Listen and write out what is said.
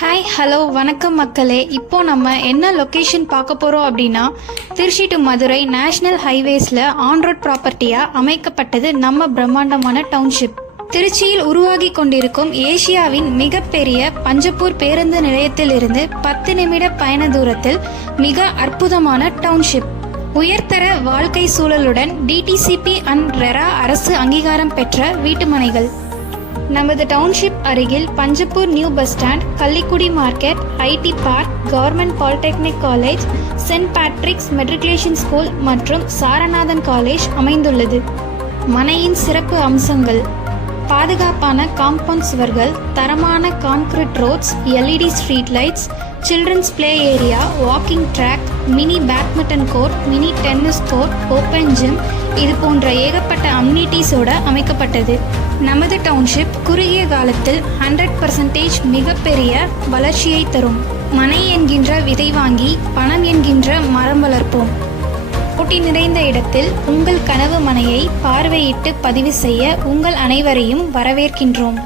Hi hello வணக்கம் மக்களே. இப்போ நம்ம என்ன லொக்கேஷன் பார்க்க போகிறோம் அப்படின்னா திருச்சி டு மதுரை நேஷனல் ஹைவேஸில் ஆன்ரோட் ப்ராப்பர்ட்டியாக அமைக்கப்பட்டது நம்ம பிரம்மாண்டமான டவுன்ஷிப் திருச்சியில் உருவாகி கொண்டிருக்கும் ஏசியாவின் மிகப்பெரிய பஞ்சப்பூர் பேருந்து நிலையத்திலிருந்து பத்து நிமிட பயண தூரத்தில் மிக அற்புதமான டவுன்ஷிப் உயர்தர வாழ்க்கை சூழலுடன் டிடிசிபி அண்ட் ரெரா அரசு அங்கீகாரம் பெற்ற வீட்டுமனைகள். நமது டவுன்ஷிப் அருகில் Panjappur new bus stand Kallikudi market IT park government polytechnic college saint Patrick's matriculation school மற்றும் சாரநாதன் காலேஜ் அமைந்துள்ளது. மனையின் சிறப்பு அம்சங்கள். பாதுகாப்பான காம்பவுண்ட் சுவர்கள் தரமான concrete roads LED street lights children's play area walking track mini badminton court mini tennis court open gym இது போன்ற ஏகப்பட்ட அம்னிட்டிஸோட அமைக்கப்பட்டது. நமது டவுன்ஷிப் குறுகிய காலத்தில் ஹண்ட்ரட் பர்சன்டேஜ் மிகப்பெரிய வளர்ச்சியை தரும். மனை என்கின்ற விதை வாங்கி பணம் என்கின்ற மரம் வளர்ப்போம். போட்டி நிறைந்த இடத்தில் உங்கள் கனவு மனையை பார்வையிட்டு பதிவு செய்ய உங்கள் அனைவரையும் வரவேற்கின்றோம்.